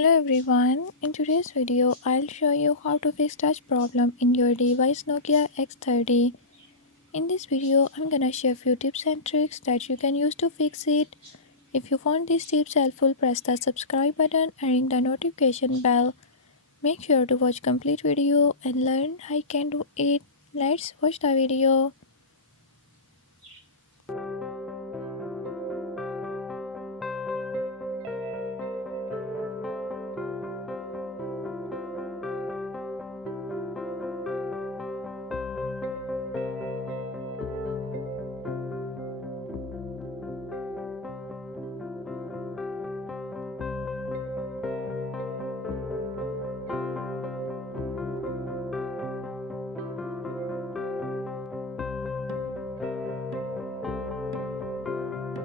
Hello everyone, in today's video I'll show you how to fix touch problem in your device Nokia X30. In this video I'm gonna share few tips and tricks that you can use to fix it. If you found these tips helpful, press the subscribe button and ring the notification bell. Make sure to watch complete video and learn how you can do it. Let's watch the video.